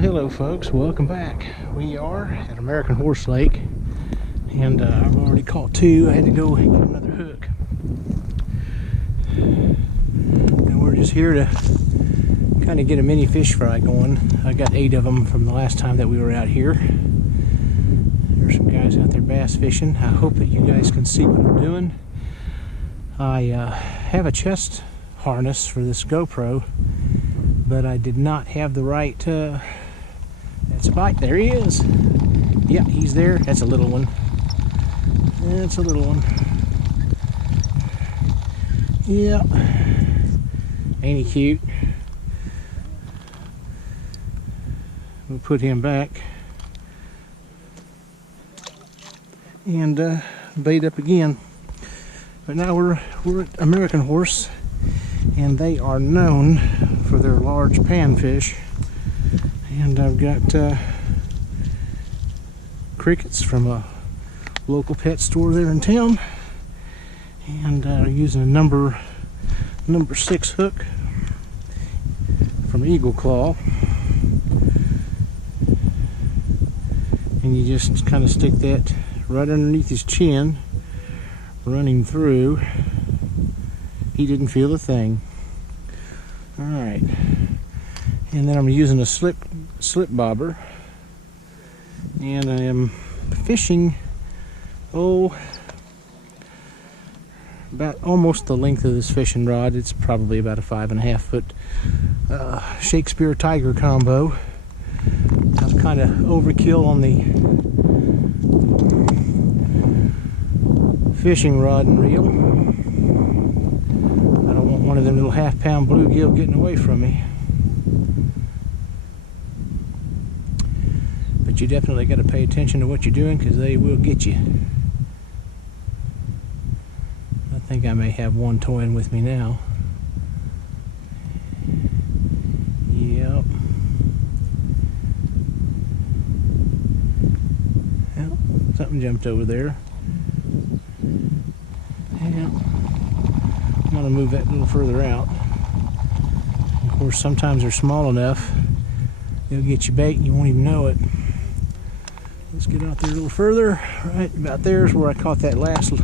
Well, hello folks, welcome back. We are at American Horse Lake, and I've already caught two. I had to go get another hook, and we're just here to kind of get a mini fish fry going. I got 8 of them from the last time that we were out here. There's some guys out there bass fishing. I hope that you guys can see what I'm doing. I have a chest harness for this GoPro, but I did not have the right that's a bite. There he is. Yeah, he's there. That's a little one. That's a little one. Yeah. Ain't he cute? We'll put him back and bait up again. But now we're at American Horse, and they are known for their large panfish. And I've got crickets from a local pet store there in town, and using a number 6 hook from Eagle Claw. And you just kind of stick that right underneath his chin, running through. He didn't feel a thing. All right, and then I'm using a slip bobber, and I am fishing about almost the length of this fishing rod. It's probably about a 5.5 foot Shakespeare Tiger combo. I was kind of overkill on the fishing rod and reel. I don't want one of them little half-pound bluegill getting away from me. But you definitely got to pay attention to what you're doing, because they will get you. I think I may have one toying with me now. Yep. Well, something jumped over there. Yeah. I'm going to move that a little further out. Of course, sometimes they're small enough, they'll get you bait and you won't even know it. Let's get out there a little further. Right about there is where I caught that last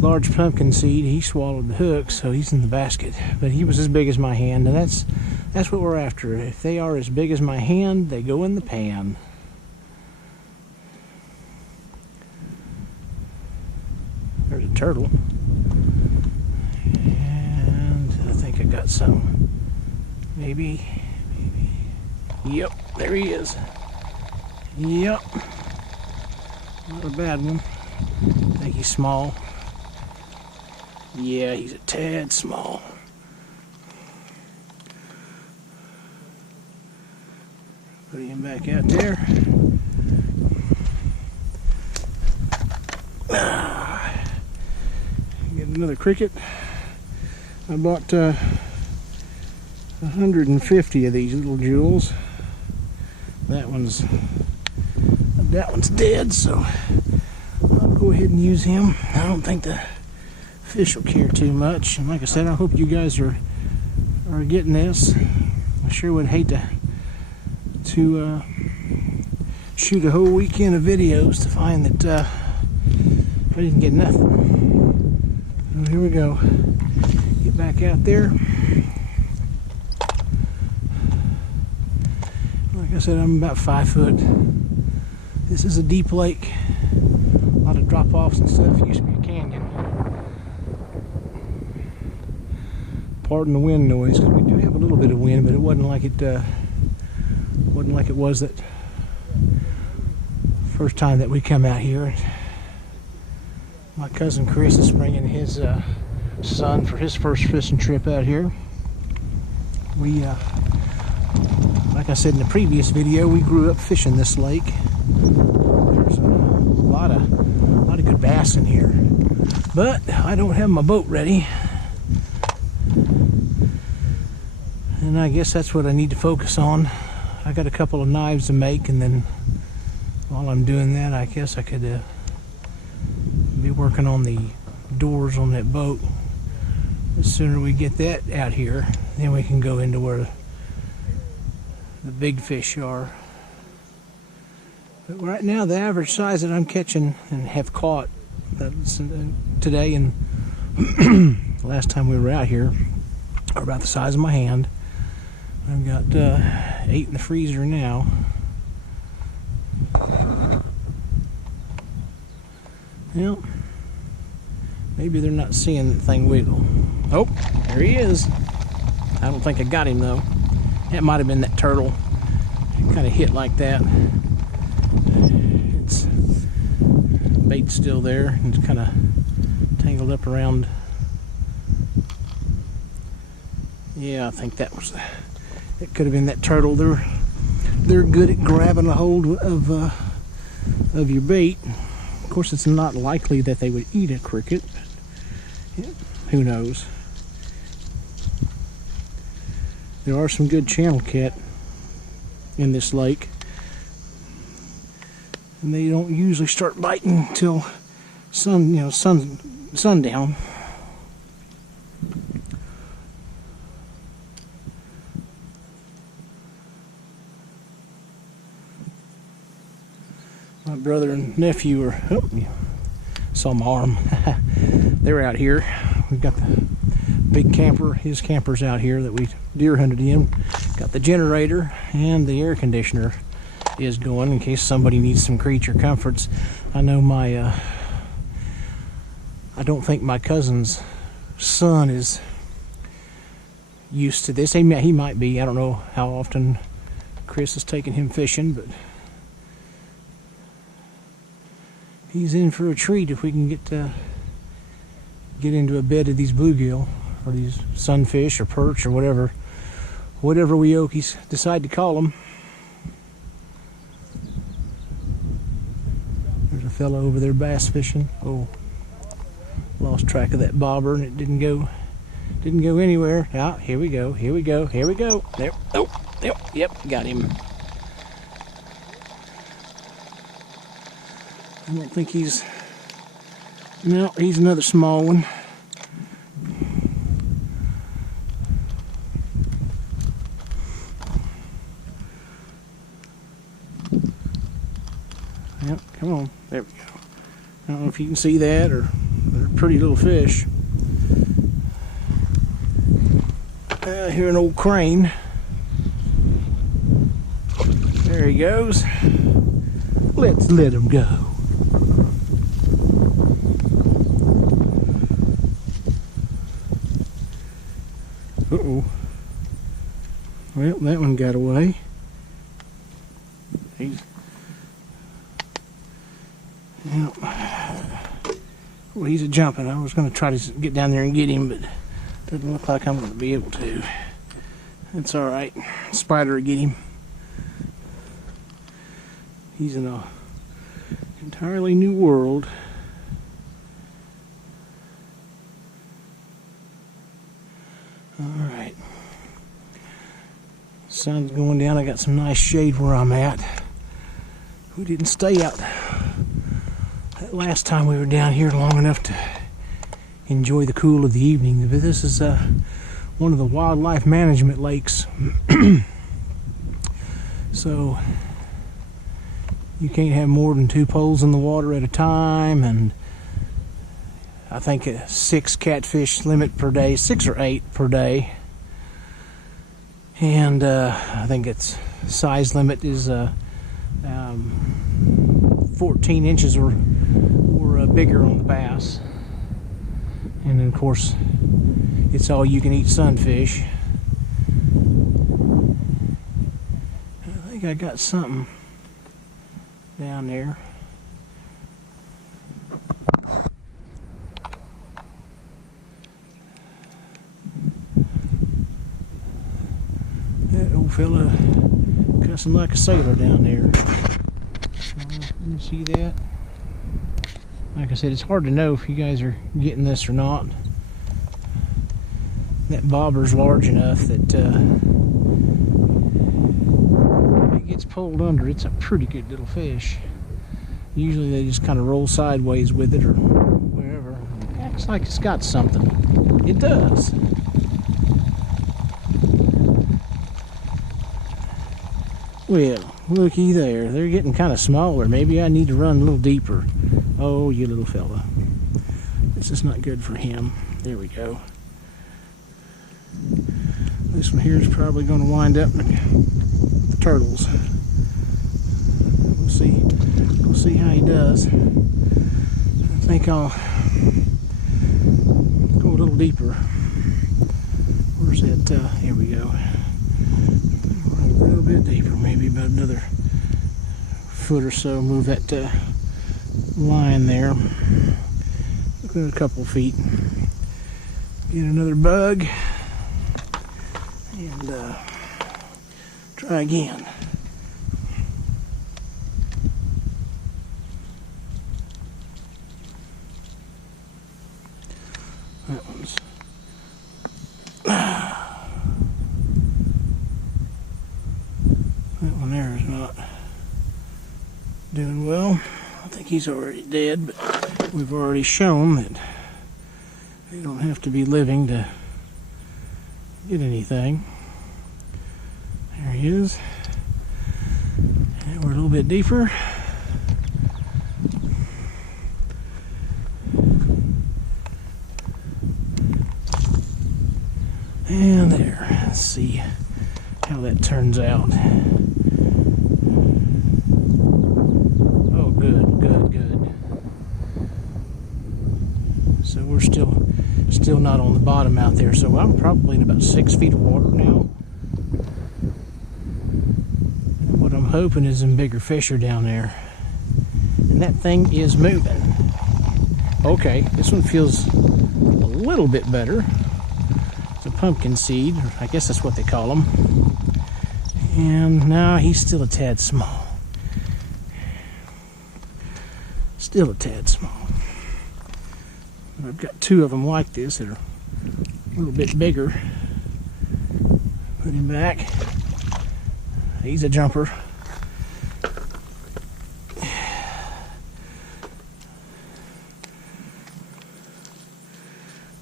large pumpkin seed. He swallowed the hook, so he's in the basket. But he was as big as my hand, and that's what we're after. If they are as big as my hand, they go in the pan. There's a turtle. And I think I got some. Maybe. Yep, there he is. Yep. Not a bad one. I think he's small. Yeah, he's a tad small. Put him back out there. Get another cricket. I bought 150 of these little jewels. That one's dead, so I'll go ahead and use him. I don't think the fish will care too much. And like I said, I hope you guys are getting this. I sure would hate to shoot a whole weekend of videos to find that I didn't get nothing. So here we go. Get back out there. Like I said, I'm about 5 foot. This is a deep lake. A lot of drop-offs and stuff. It used to be a canyon. Pardon the wind noise, because we do have a little bit of wind, but it wasn't like it was that first time that we come out here. My cousin Chris is bringing his son for his first fishing trip out here. We like I said in the previous video, we grew up fishing this lake. There's a lot of good bass in here, but I don't have my boat ready, and I guess that's what I need to focus on. I got a couple of knives to make, and then while I'm doing that, I guess I could be working on the doors on that boat. The sooner we get that out here, then we can go into where the big fish are. But right now, the average size that I'm catching and have caught today and last time we were out here are about the size of my hand. I've got 8 in the freezer now. Well, maybe they're not seeing that thing wiggle. Oh, there he is. I don't think I got him though. That might have been that turtle. It kind of hit like that. Its bait's still there. It's kind of tangled up around. Yeah, I think that was. It could have been that turtle. They're good at grabbing a hold of your bait. Of course, it's not likely that they would eat a cricket. But, yeah, who knows? There are some good channel cat in this lake, and they don't usually start biting until sundown. My brother and nephew are, oh, saw my arm. They're out here. We've got the big camper, his camper's out here that we deer hunted in. Got the generator and the air conditioner is going in case somebody needs some creature comforts. I know my, I don't think my cousin's son is used to this. He might be. I don't know how often Chris has taken him fishing, but he's in for a treat if we can get into a bed of these bluegill or these sunfish or perch or whatever we Okies decide to call them. There's a fellow over there bass fishing. Oh, lost track of that bobber and it didn't go anywhere. Ah, here we go. There. Oh, yep, got him. I don't think he's another small one. Yep, come on. There we go. I don't know if you can see that, or they're pretty little fish. Here an old crane. There he goes. Let's let him go. Uh-oh. Well, that one got away. He's a jumping. I was going to try to get down there and get him, but doesn't look like I'm going to be able to. It's all right. Spider will get him. He's in a entirely new world. All right. Sun's going down. I got some nice shade where I'm at. We didn't stay out that last time we were down here long enough to enjoy the cool of the evening. But this is one of the wildlife management lakes. So you can't have more than 2 poles in the water at a time, and I think a 6 catfish limit per day, 6 or 8 per day. And I think its size limit is 14 inches or bigger on the bass. And then of course it's all you can eat sunfish. I think I got something down there. That old fella cussing like a sailor down there. You see that? Like I said, it's hard to know if you guys are getting this or not. That bobber's large enough that if it gets pulled under, it's a pretty good little fish. Usually they just kind of roll sideways with it or wherever. Acts like it's got something. It does. Well, looky there. They're getting kind of smaller. Maybe I need to run a little deeper. Oh, you little fella. This is not good for him. There we go. This one here is probably going to wind up with the turtles. We'll see. We'll see how he does. I think I'll go a little deeper. Where's that? Here we go. Run a little bit deeper, maybe about another foot or so. Move that line there. Look at a couple feet. Get another bug and try again. That one's that one there is not doing well. I think he's already dead, but we've already shown that you don't have to be living to get anything. There he is. And we're a little bit deeper. And there. Let's see how that turns out. Oh, good, good, good. So we're still not on the bottom out there. So I'm probably in about 6 feet of water now. And what I'm hoping is some bigger fish are down there. And that thing is moving. Okay, this one feels a little bit better. It's a pumpkin seed, or I guess that's what they call them. And now he's still a tad small. Still a tad small. I've got two of them like this that are a little bit bigger. Put him back. He's a jumper.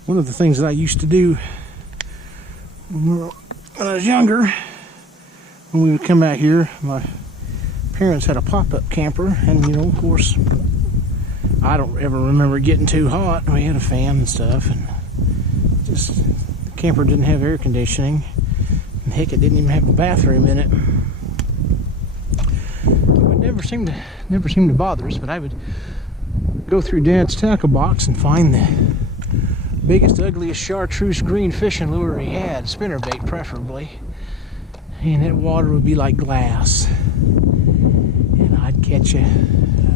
One of the things that I used to do when I was younger, when we would come out here, my parents had a pop-up camper, and you know, of course, I don't ever remember getting too hot. We had a fan and stuff, and just the camper didn't have air conditioning, and heck, it didn't even have a bathroom in it. It would never seemed to bother us, but I would go through Dad's tackle box and find the biggest, ugliest chartreuse green fishing lure he had, spinnerbait preferably, and that water would be like glass, and I'd catch a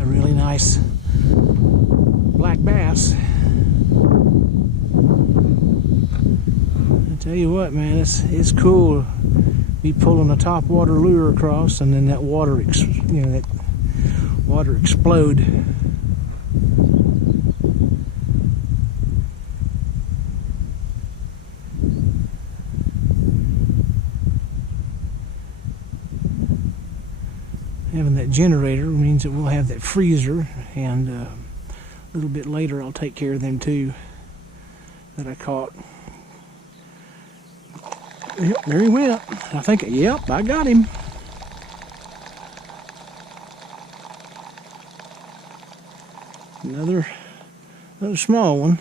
really nice black bass. I tell you what, man, it's cool. Be pulling a top water lure across, and then that water, that water explode. Having that generator means that we'll have that freezer, and a little bit later I'll take care of them too that I caught. Yep, there he went. I think, yep, I got him. Another small one.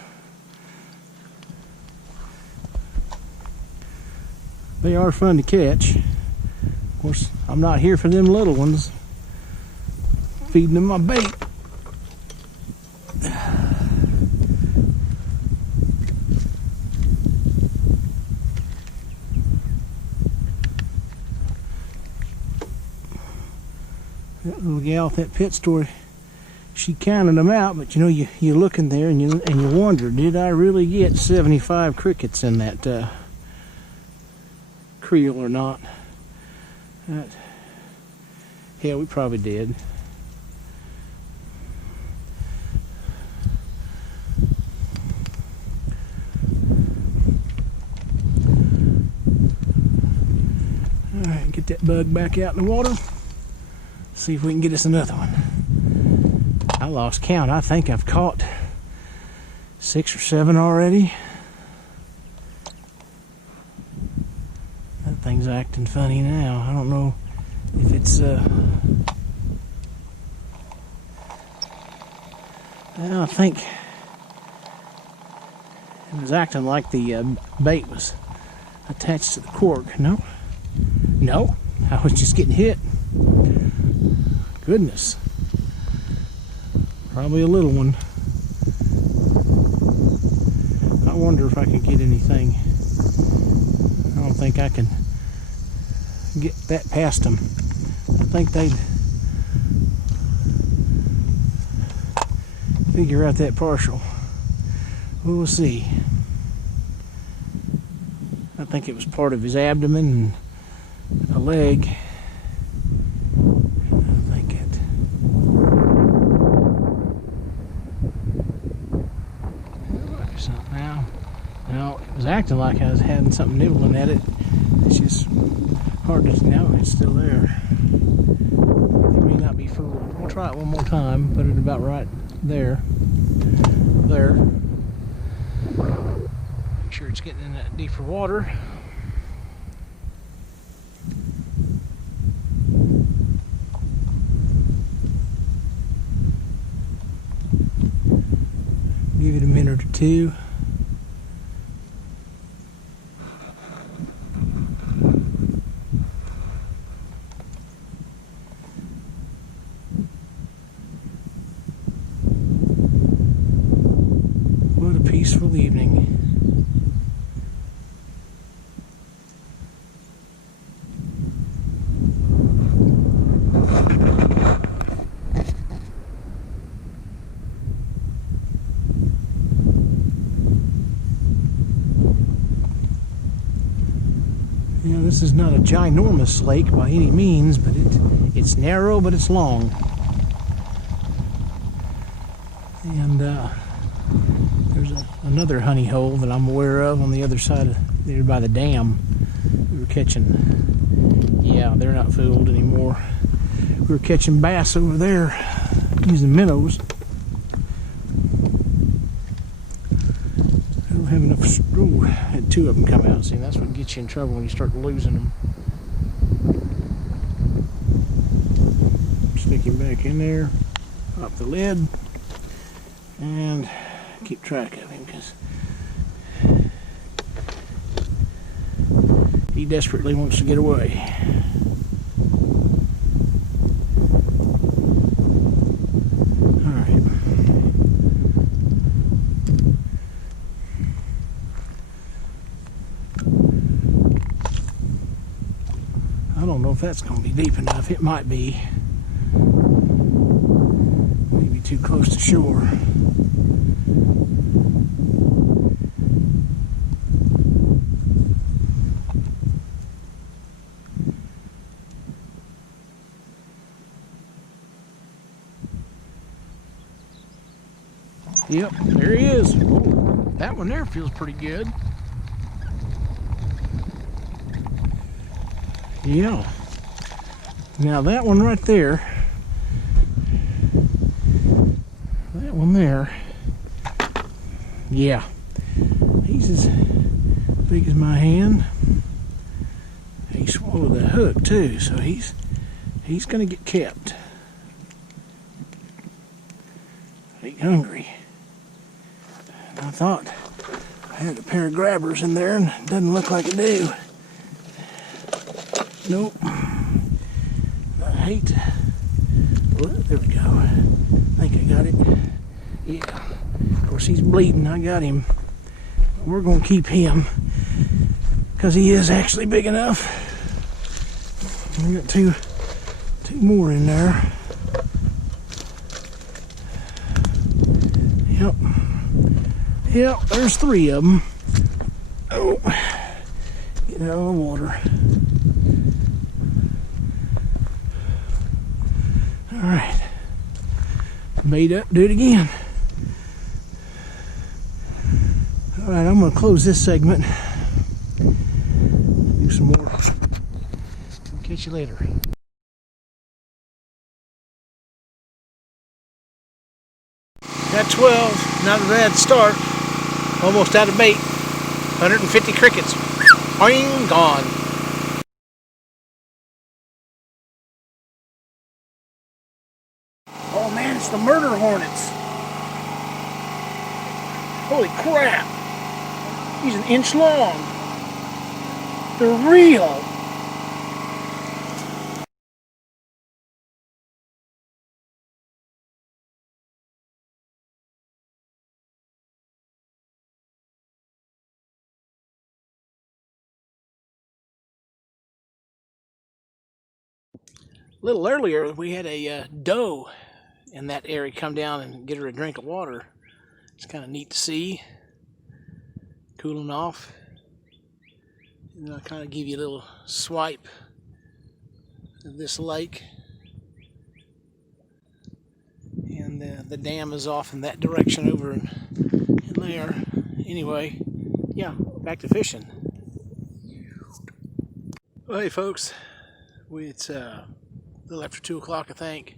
They are fun to catch. Of course, I'm not here for them little ones. Feeding them my bait. That little gal at that pet store, she counted them out, but you know, you look in there and you wonder, did I really get 75 crickets in that creel or not? Yeah, we probably did. Alright, get that bug back out in the water. See if we can get us another one. I lost count. I think I've caught 6 or 7 already. That thing's acting funny now. I don't know if it's well, I think it was acting like the bait was attached to the cork. No, I was just getting hit. Goodness, probably a little one. I wonder if I can get anything. I don't think I can get that past them. I think they'd figure out that partial. We'll see. I think it was part of his abdomen and a leg. I think it. Now, no, it was acting like I was having something nibbling at it. It's just hard to know. It's still there. It may not be fooled. We'll try it one more time. Put it about right there. There. Make sure it's getting in that deeper water. Give it a minute or two. What a peaceful evening. You know, this is not a ginormous lake by any means, but it's narrow, but it's long. And there's another honey hole that I'm aware of on the other side of there by the dam. We were catching, yeah, they're not fooled anymore. We were catching bass over there using minnows. I don't have enough. Ooh, I had two of them come out. See, that's what gets you in trouble when you start losing them. Stick him back in there, pop the lid, and keep track of him because he desperately wants to get away. Alright. I don't know if that's going to be deep enough. It might be. Maybe too close to shore. Yep, there he is. Oh, that one there feels pretty good. Yeah. Now that one right there, that one there, yeah, he's as big as my hand. He swallowed the hook too, so he's gonna get kept. He's hungry. I thought I had a pair of grabbers in there, and it doesn't look like I do. Nope. I hate. Well, there we go. I think I got it. Yeah. Of course, he's bleeding. I got him. We're going to keep him because he is actually big enough. We got two more in there. Yep. Yep, there's three of them. Oh, get out of the water. All right, made up, do it again. All right, I'm gonna close this segment. Do some more. Catch you later. Got 12, not a bad start. Almost out of bait. 150 crickets. Boing, gone. Some murder hornets. Holy crap! He's an inch long. They're real. A little earlier, we had a doe in that area come down and get her a drink of water. It's kind of neat to see. Cooling off. And I'll kind of give you a little swipe of this lake. And the dam is off in that direction over in there. Anyway, yeah, back to fishing. Well, hey folks, it's a little after 2 o'clock, I think.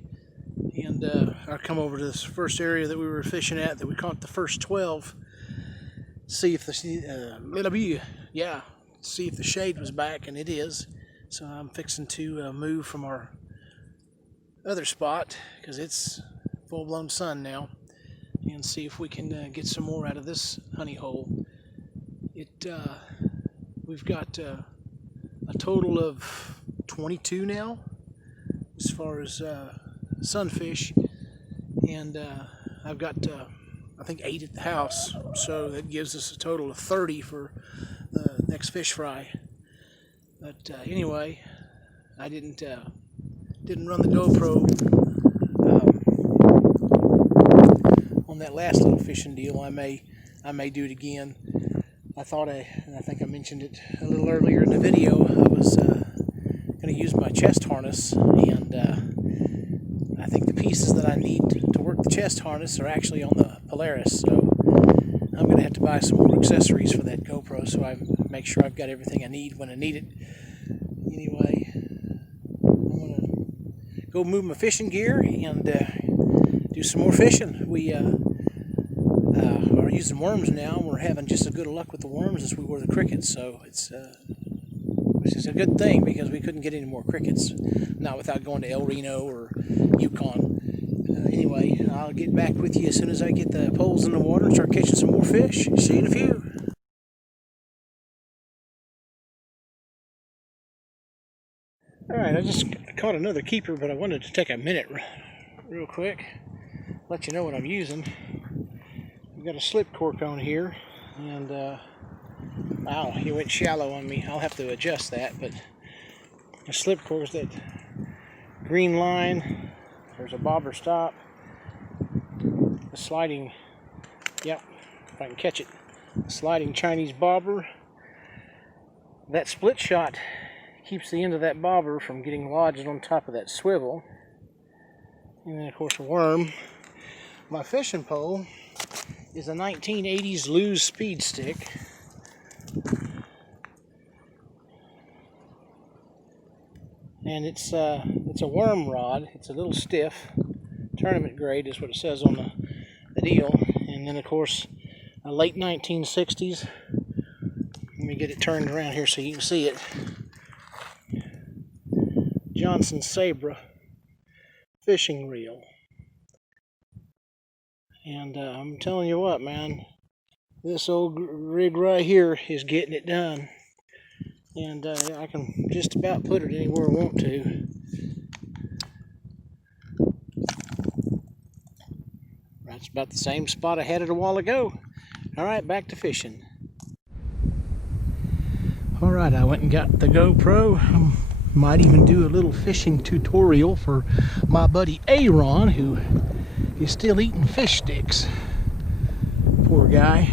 And I come over to this first area that we were fishing at, that we caught the first 12. See if the see if the shade was back, and it is. So I'm fixing to move from our other spot, because it's full-blown sun now, and see if we can get some more out of this honey hole. We've got a total of 22 now as far as sunfish, and I've got I think 8 at the house, so that gives us a total of 30 for the next fish fry. But anyway, I didn't run the GoPro on that last little fishing deal. I may do it again. I think I mentioned it a little earlier in the video. I was going to use my chest harness, and I think the pieces that I need to work the chest harness are actually on the Polaris, so I'm going to have to buy some more accessories for that GoPro, so I make sure I've got everything I need when I need it. Anyway, I'm going to go move my fishing gear and do some more fishing. We are using worms now, and we're having just as good luck with the worms as we were the crickets, so which is a good thing, because we couldn't get any more crickets, not without going to El Reno or Yukon. Anyway, I'll get back with you as soon as I get the poles in the water and start catching some more fish. See you in a few. Alright, I just caught another keeper, but I wanted to take a minute real quick, let you know what I'm using. I've got a slip cork on here, and wow, he went shallow on me. I'll have to adjust that, but the slip cork is that green line. There's a bobber stop, a sliding, yep, if I can catch it, a sliding Chinese bobber. That split shot keeps the end of that bobber from getting lodged on top of that swivel. And then of course a worm. My fishing pole is a 1980s Lew's speed stick. And it's a worm rod. It's a little stiff, tournament grade is what it says on the deal. And then of course a late 1960s. Let me get it turned around here so you can see it. Johnson Sabra fishing reel. And I'm telling you what, man, this old rig right here is getting it done. And I can just about put it anywhere I want to. That's about the same spot I had it a while ago. Alright, back to fishing. Alright, I went and got the GoPro. Might even do a little fishing tutorial for my buddy Aaron, who is still eating fish sticks. Poor guy.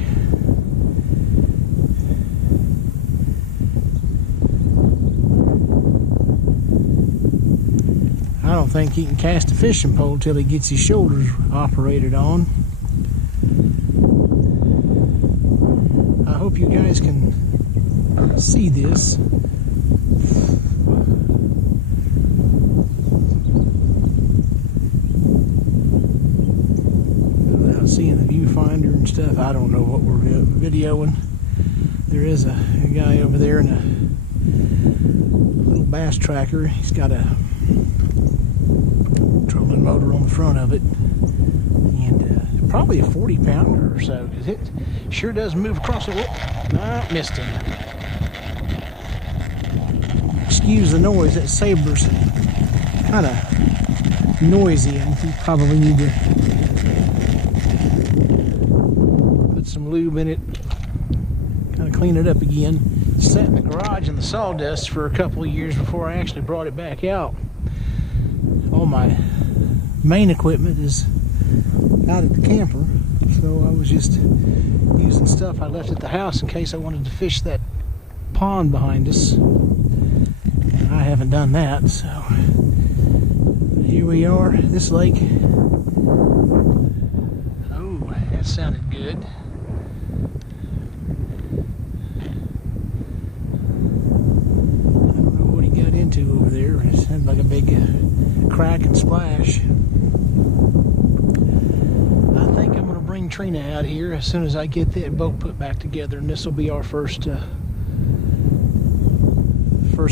I don't think he can cast a fishing pole till he gets his shoulders operated on. I hope you guys can see this. Without seeing the viewfinder and stuff, I don't know what we're videoing. There is a guy over there in a little bass tracker. He's got a trolling motor on the front of it. probably a 40 pounder or so, because it sure does move across the wall. I missed him. Excuse the noise, that saber's kind of noisy. I think probably need to put some lube in it, kind of clean it up again. Sat in the garage in the sawdust for a couple of years before I actually brought it back out. All my main equipment is out at the camper, so I was just using stuff I left at the house in case I wanted to fish that pond behind us. And I haven't done that, so here we are, this lake. Oh, that sounded good. I don't know what he got into over there. It sounded like a big crack and splash. I think I'm going to bring Trina out here as soon as I get that boat put back together, and this will be our first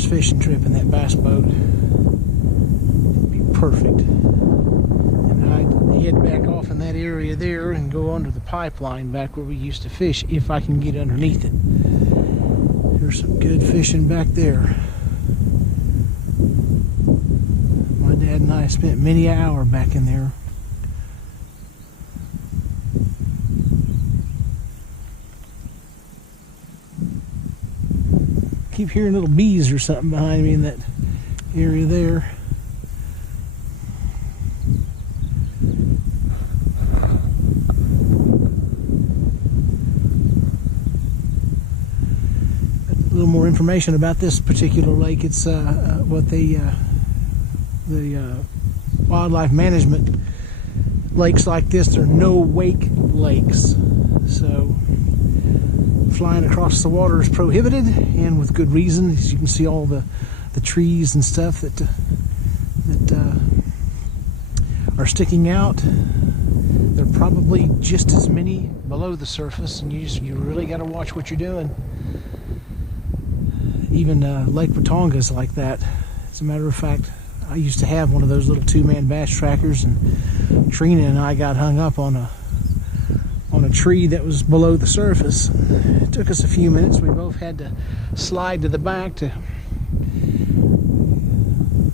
fishing trip in that bass boat. It'll be perfect. And I'd head back off in that area there and go under the pipeline back where we used to fish if I can get underneath it. There's some good fishing back there. My dad and I spent many an hour back in there. Keep hearing little bees or something behind me in that area there. A little more information about this particular lake. It's what the wildlife management lakes like this, they're no wake lakes, so flying across the water is prohibited, and with good reason. As you can see, all the trees and stuff that are sticking out. There are probably just as many below the surface, and you really got to watch what you're doing. Even Lake Watonga is like that. As a matter of fact, I used to have one of those little two-man bass trackers, and Trina and I got hung up on a tree that was below the surface. It took us a few minutes. We both had to slide to the back to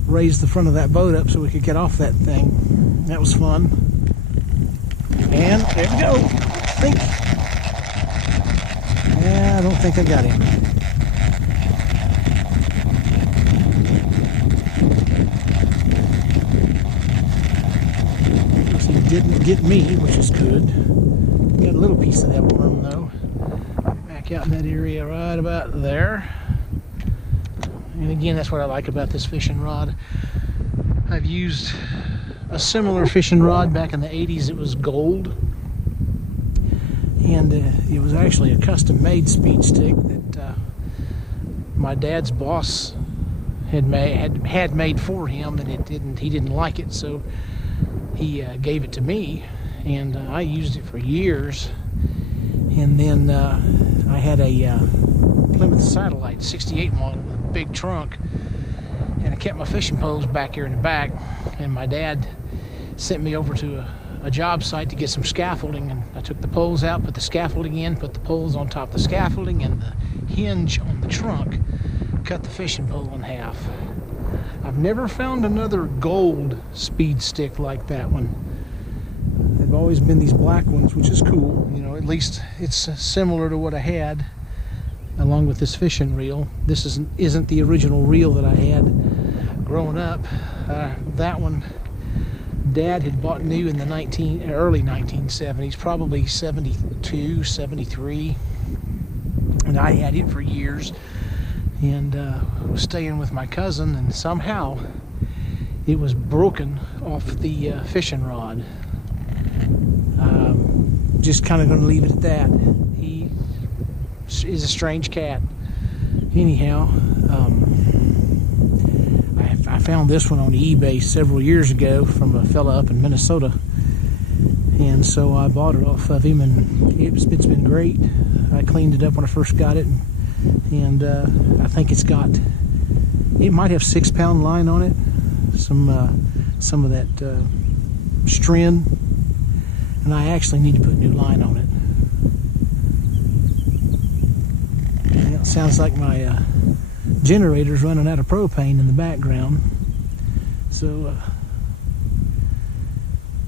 raise the front of that boat up so we could get off that thing. That was fun. And there we go. I don't think I got him. He didn't get me, which is good. Got a little piece of that worm though. Back out in that area right about there. And again, that's what I like about this fishing rod. I've used a similar fishing rod back in the 80s. It was gold. And it was actually a custom made speed stick that my dad's boss had made for him, and he didn't like it, so he gave it to me. And I used it for years. And then I had a Plymouth Satellite 68 model with a big trunk, and I kept my fishing poles back here in the back. And my dad sent me over to a job site to get some scaffolding, and I took the poles out, put the scaffolding in, put the poles on top of the scaffolding, and the hinge on the trunk, cut the fishing pole in half. I've never found another gold speed stick like that one. They've always been these black ones, which is cool. You know, at least it's similar to what I had, along with this fishing reel. This isn't the original reel that I had growing up. That one Dad had bought new in the early 1970s, probably 72, 73, and I had it for years. And was staying with my cousin, and somehow it was broken off the fishing rod. Just kind of going to leave it at that. He is a strange cat. Anyhow, I found this one on eBay several years ago from a fella up in Minnesota, and so I bought it off of him, and it's been great. I cleaned it up when I first got it, and I think it might have 6-pound line on it, some of that string. and I actually need to put new line on it. And it sounds like my generator's running out of propane in the background. So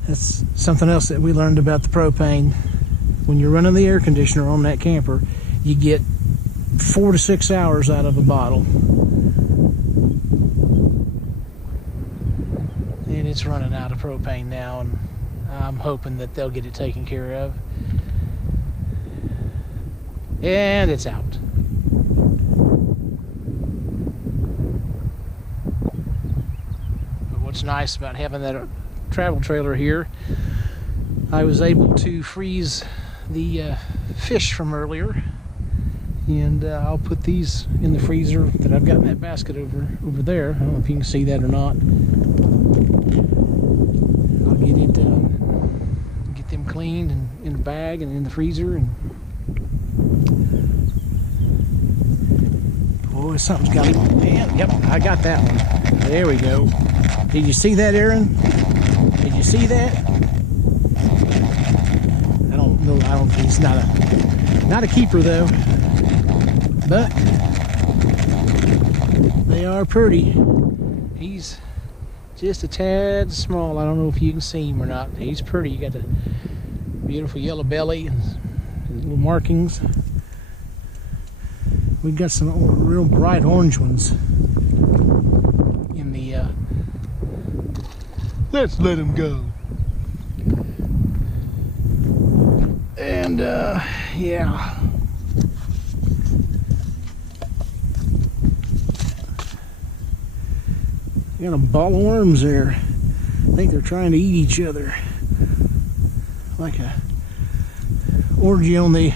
that's something else that we learned about the propane. When you're running the air conditioner on that camper, you get 4 to 6 hours out of a bottle. And it's running out of propane now, and I'm hoping that they'll get it taken care of. And it's out. But what's nice about having that travel trailer here, I was able to freeze the fish from earlier, and I'll put these in the freezer that I've got in that basket over there. I don't know if you can see that or not. I'll get it get them cleaned and in a bag and in the freezer. And boy, something's got it. Man, yep, I got that one. There we go. Did you see that, Aaron? Did you see that? I don't know. He's not a keeper though. But they are pretty. He's just a tad small. I don't know if you can see him or not. He's pretty. You got the beautiful yellow belly and little markings. We've got some real bright orange ones in the let's let him go. And yeah. Got a ball of worms there. I think they're trying to eat each other. Like a orgy on the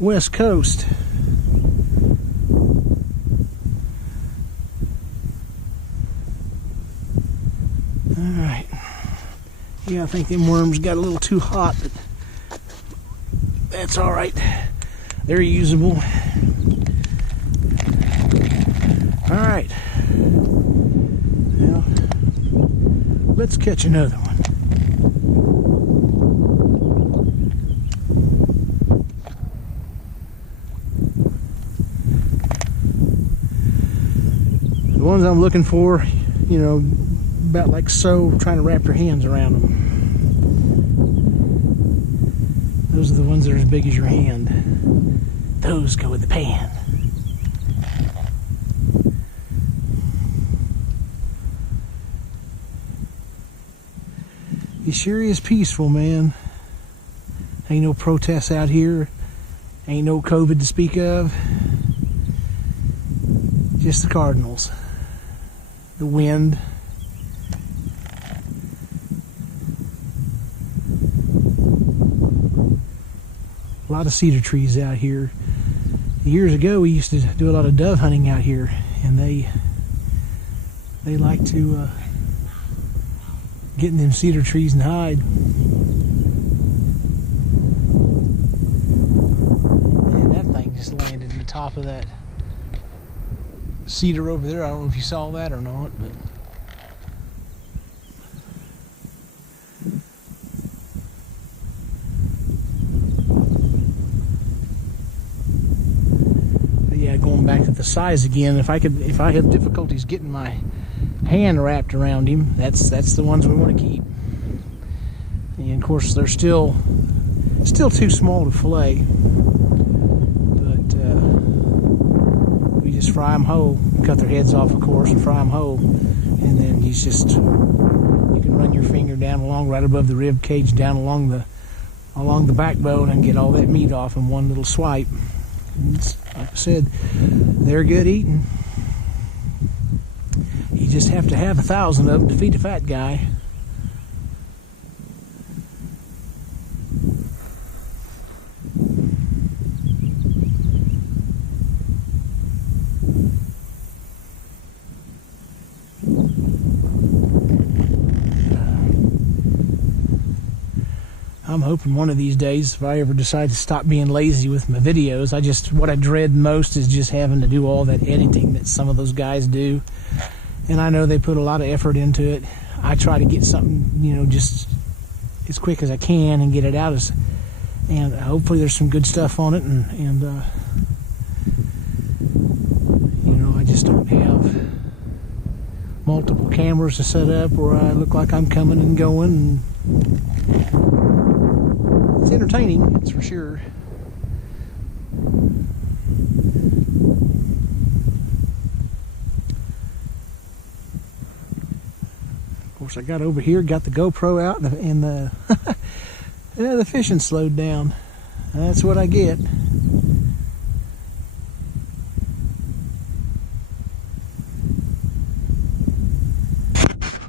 West Coast. Alright. Yeah, I think them worms got a little too hot, but that's alright. They're usable. Alright. Now, let's catch another one. The ones I'm looking for, you know, about like so, trying to wrap your hands around them. Those are the ones that are as big as your hand. Those go with the pan. It sure is peaceful, man. Ain't no protests out here. Ain't no COVID to speak of. Just the cardinals. The wind. A lot of cedar trees out here. Years ago, we used to do a lot of dove hunting out here, and they like to get in them cedar trees and hide. And that thing just landed in the top of that cedar over there. I don't know if you saw that or not, but yeah, going back to the size again, if I have difficulties getting my hand wrapped around him, that's the ones we want to keep. And of course they're still too small to fillet, but we just fry them whole, cut their heads off of course and fry them whole, and then you can run your finger down along right above the rib cage, down along the backbone, and get all that meat off in one little swipe. And like I said, they're good eating. You just have to have 1,000 of them to feed a fat guy. I'm hoping one of these days, if I ever decide to stop being lazy with my videos, what I dread most is just having to do all that editing that some of those guys do. And I know they put a lot of effort into it. I try to get something, you know, just as quick as I can and get it out and hopefully there's some good stuff on it, and you know, I just don't have multiple cameras to set up where I look like I'm coming and going, and it's entertaining, it's for sure. Of course, I got over here, got the GoPro out, and the yeah, the fishing slowed down. That's what I get.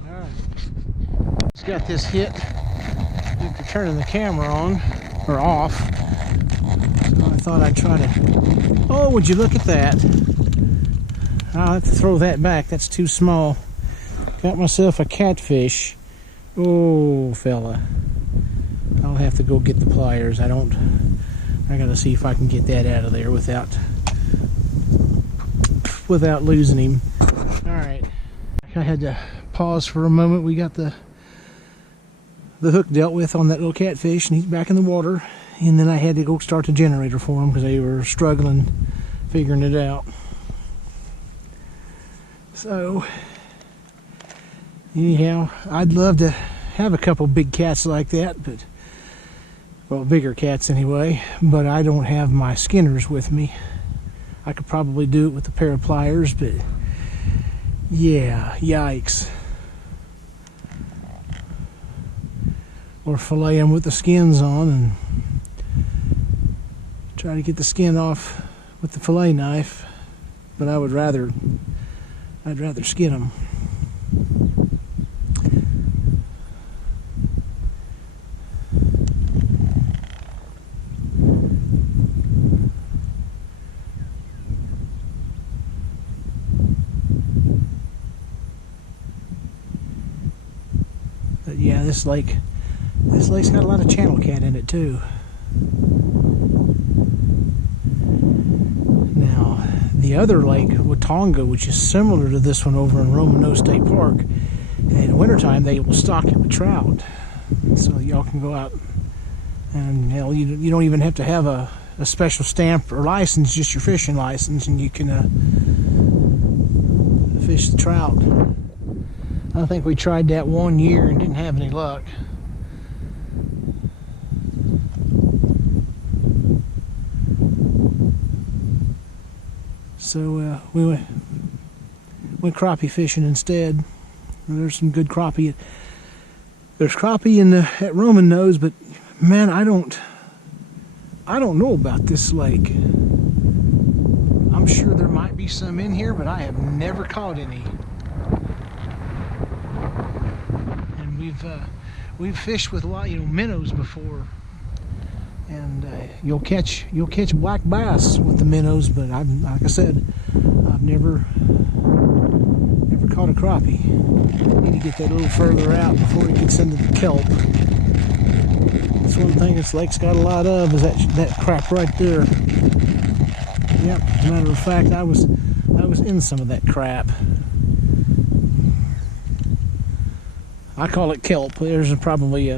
Alright. Just got this hit after turning the camera on, or off. So I thought I'd try to... Oh, would you look at that? I'll have to throw that back, that's too small. Got myself a catfish. Oh, fella. I'll have to go get the pliers. I gotta see if I can get that out of there without losing him. Alright. I had to pause for a moment. We got the hook dealt with on that little catfish, and he's back in the water. And then I had to go start the generator for him because they were struggling figuring it out. So, anyhow, I'd love to have a couple big cats like that, but, well, bigger cats anyway, but I don't have my skinners with me. I could probably do it with a pair of pliers, but yeah, yikes. Or fillet them with the skins on and try to get the skin off with the fillet knife, but I'd rather skin them. But yeah, this lake's got a lot of channel cat in it too. Now, the other lake, Watonga, which is similar to this one over in Romano State Park, in wintertime they will stock it with trout. So y'all can go out and, you know, you don't even have to have a special stamp or license, just your fishing license, and you can fish the trout. I think we tried that one year and didn't have any luck. So we went crappie fishing instead. There's some good crappie. There's crappie at Roman Nose, but man, I don't know about this lake. I'm sure there might be some in here, but I have never caught any. And we've fished with a lot, you know, minnows before, and you'll catch black bass with the minnows, but like I said, I've never caught a crappie. Need to get that a little further out before it gets into the kelp. That's one thing this lake's got a lot of, is that crap right there. Yep, as a matter of fact, I was in some of that crap. I call it kelp. There's probably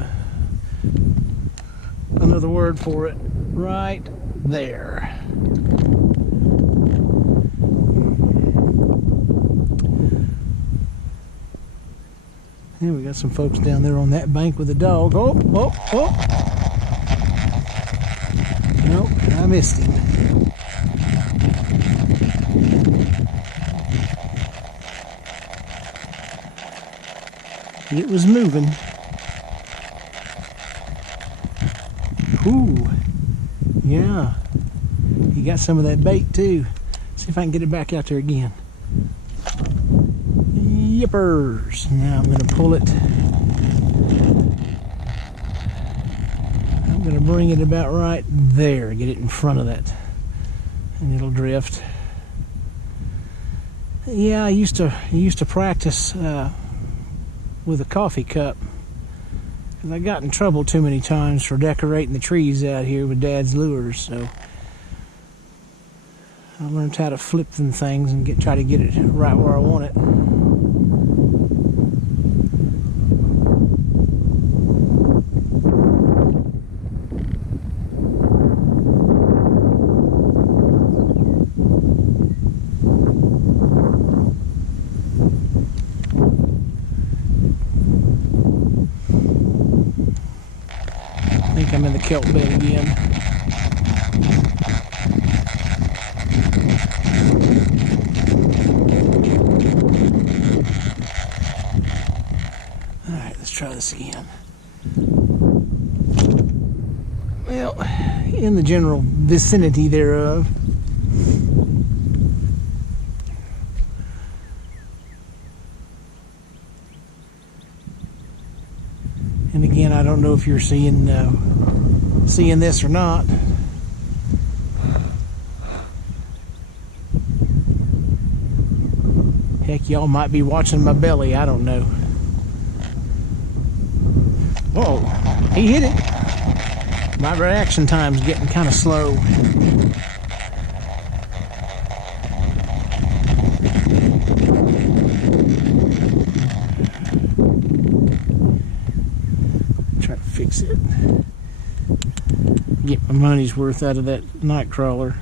another word for it right there. And we got some folks down there on that bank with a dog. Oh. Nope, I missed him. It was moving. Ooh, yeah. He got some of that bait too. See if I can get it back out there again. Yippers. Now I'm going to pull it. I'm going to bring it about right there. Get it in front of that. And it'll drift. Yeah, I used to practice with a coffee cup. I got in trouble too many times for decorating the trees out here with Dad's lures, so I learned how to flip them things and try to get it right where I want it. like I'm in the kelp bed again. Alright, let's try this again. Well, in the general vicinity thereof. And again, I don't know if you're seeing this or not. Heck, y'all might be watching my belly. I don't know. Whoa, he hit it. My reaction time's getting kind of slow. Try to fix it. Get my money's worth out of that night crawler.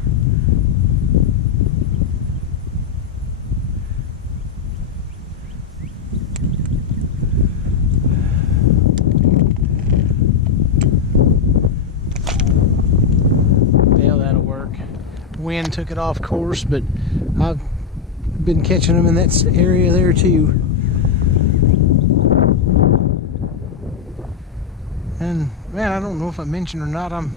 Wind took it off course, but I've been catching them in that area there too. And man, I don't know if I mentioned or not, I'm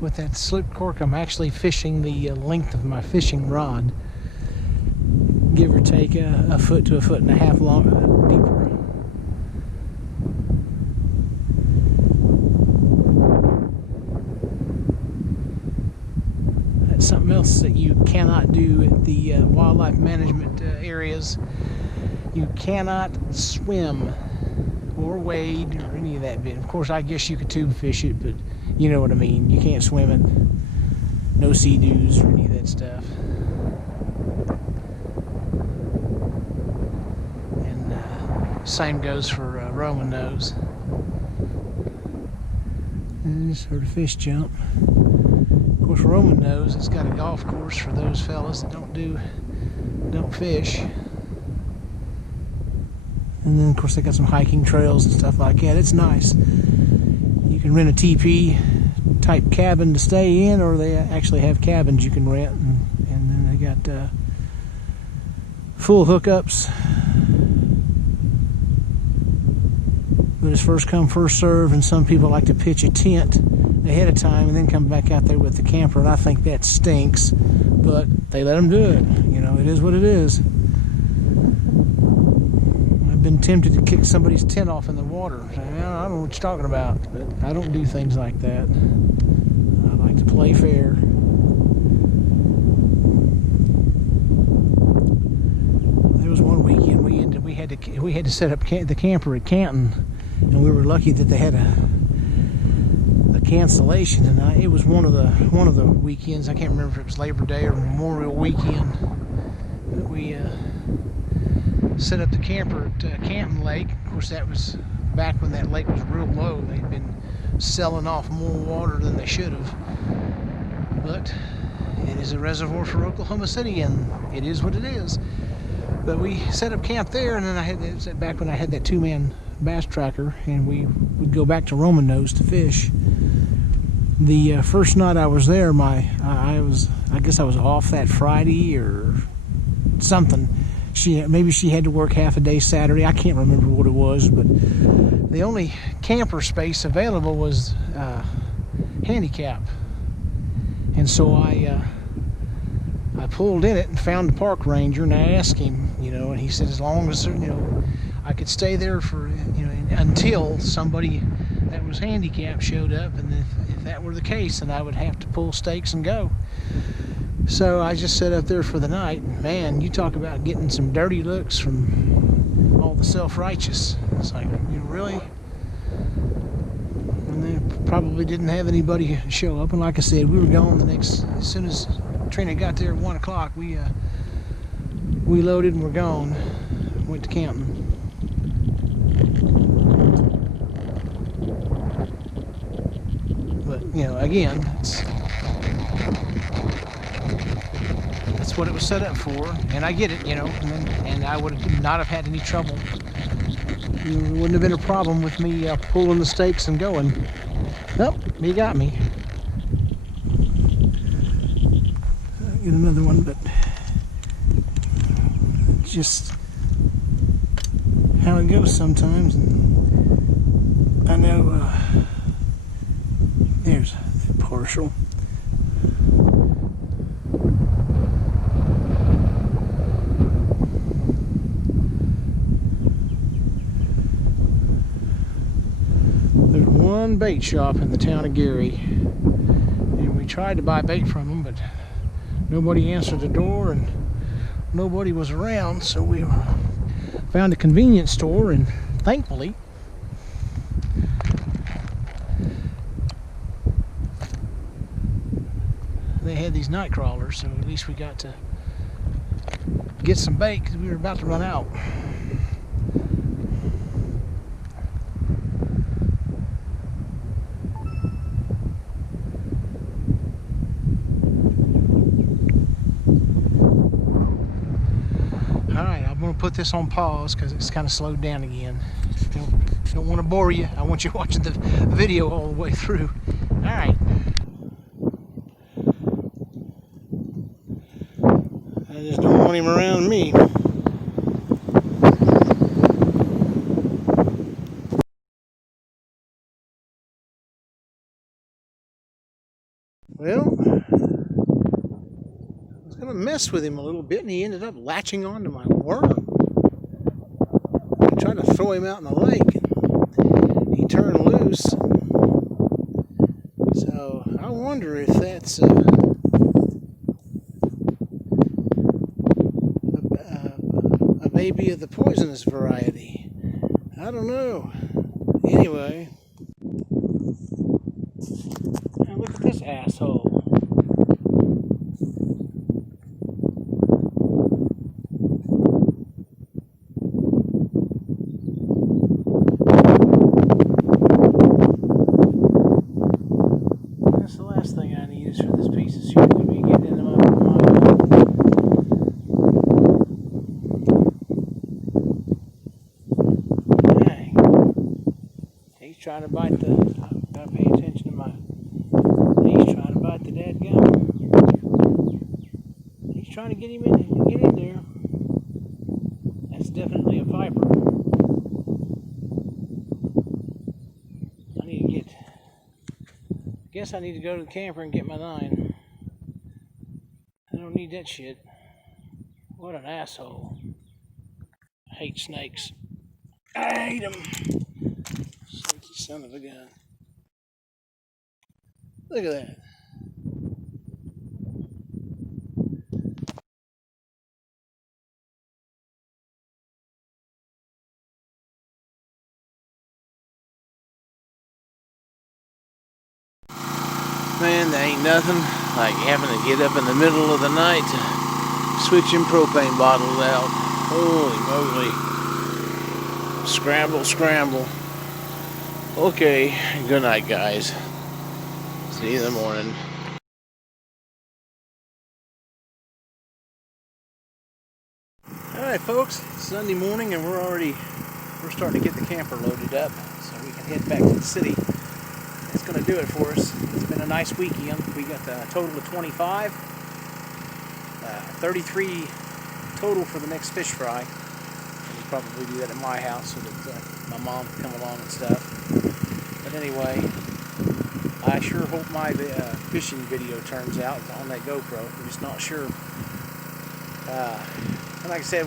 with that slip cork, I'm actually fishing the length of my fishing rod, give or take a foot to a foot and a half long, deeper. Something else that you cannot do at the wildlife management areas, you cannot swim or wade or any of that bit. Of course, I guess you could tube fish it, but you know what I mean. You can't swim it. No sea-doos or any of that stuff. And same goes for Roman nose. And just heard a fish jump. Of course, Roman nose, it's got a golf course for those fellas that don't fish. And then, of course, they got some hiking trails and stuff like that. It's nice. You can rent a TP type cabin to stay in, or they actually have cabins you can rent. And then they got full hookups. But it's first come, first serve, and some people like to pitch a tent ahead of time and then come back out there with the camper, and I think that stinks, but they let them do it. You know, it is what it is. I've been tempted to kick somebody's tent off in the water. I don't know what you're talking about, but I don't do things like that. I like to play fair. There was one weekend we had to set up the camper at Canton, and we were lucky that they had a cancellation, and it was one of the weekends. I can't remember if it was Labor Day or Memorial Weekend, but we set up the camper at Canton Lake. Of course, that was back when that lake was real low. They'd been selling off more water than they should have, but it is a reservoir for Oklahoma City, and it is what it is. But we set up camp there, and then it was back when I had that 2-man bass tracker, and we would go back to Roman Nose to fish. The first night I was there, I guess I was off that Friday or something. Maybe she had to work half a day Saturday. I can't remember what it was, but the only camper space available was handicap, and so I pulled in it and found the park ranger, and I asked him, and he said as long as I could stay there for until somebody that was handicapped showed up, and if that were the case, then I would have to pull stakes and go. So I just sat up there for the night. Man, you talk about getting some dirty looks from all the self-righteous. It's like, really? And they probably didn't have anybody show up, and like I said, we were gone as soon as Trina got there at 1 o'clock, we loaded and we're gone. Went to Canton. But again, that's what it was set up for, and I get it, and I would not have had any trouble. It wouldn't have been a problem with me pulling the stakes and going. Oh, he got me. I'll get another one, but just how it goes sometimes. And I know there's the partial. There's one bait shop in the town of Gary, and we tried to buy bait from them, but nobody answered the door and nobody was around, so we found a convenience store, and thankfully they had these night crawlers, so at least we got to get some bait because we were about to run out. Alright, I'm going to put this on pause because it's kind of slowed down again. Don't want to bore you. I want you watching the video all the way through. Alright. I just don't want him around me. Well, I was going to mess with him a little bit, and he ended up latching onto my worm. I tried to throw him out in the lake, and he turned loose. So I wonder if that's a baby of the poisonous variety. I don't know. Anyway, now look at this asshole. That's the last thing I need is for this piece of shit to be getting into my dang. He's trying to bite the, I've got to pay attention to my, he's trying to bite the dadgum. He's trying to get him in, get in there. That's definitely a viper. I need to get, guess I need to go to the camper and get my 9. I don't need that shit. What an asshole. I hate snakes. I hate them. Snaky son of a gun. Look at that. Man, there ain't nothing like having to get up in the middle of the night to switch them propane bottles out. Holy moly. Scramble, scramble. Okay, good night, guys. See you in the morning. Alright folks, it's Sunday morning and we're starting to get the camper loaded up so we can head back to the city. That's going to do it for us. It's been a nice weekend. We got a total of 25, 33 total for the next fish fry. We'll probably do that at my house so that my mom can come along and stuff. But anyway, I sure hope my fishing video turns out on that GoPro. I'm just not sure. And like I said,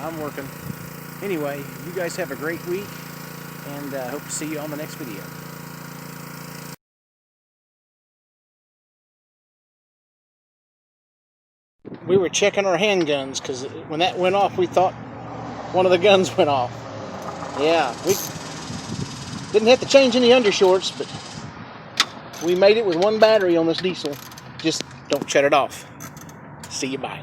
I'm working. Anyway, you guys have a great week, and hope to see you on the next video. We were checking our handguns because when that went off, we thought one of the guns went off. Yeah, we didn't have to change any undershorts, but we made it with one battery on this diesel. Just don't shut it off. See you, bye.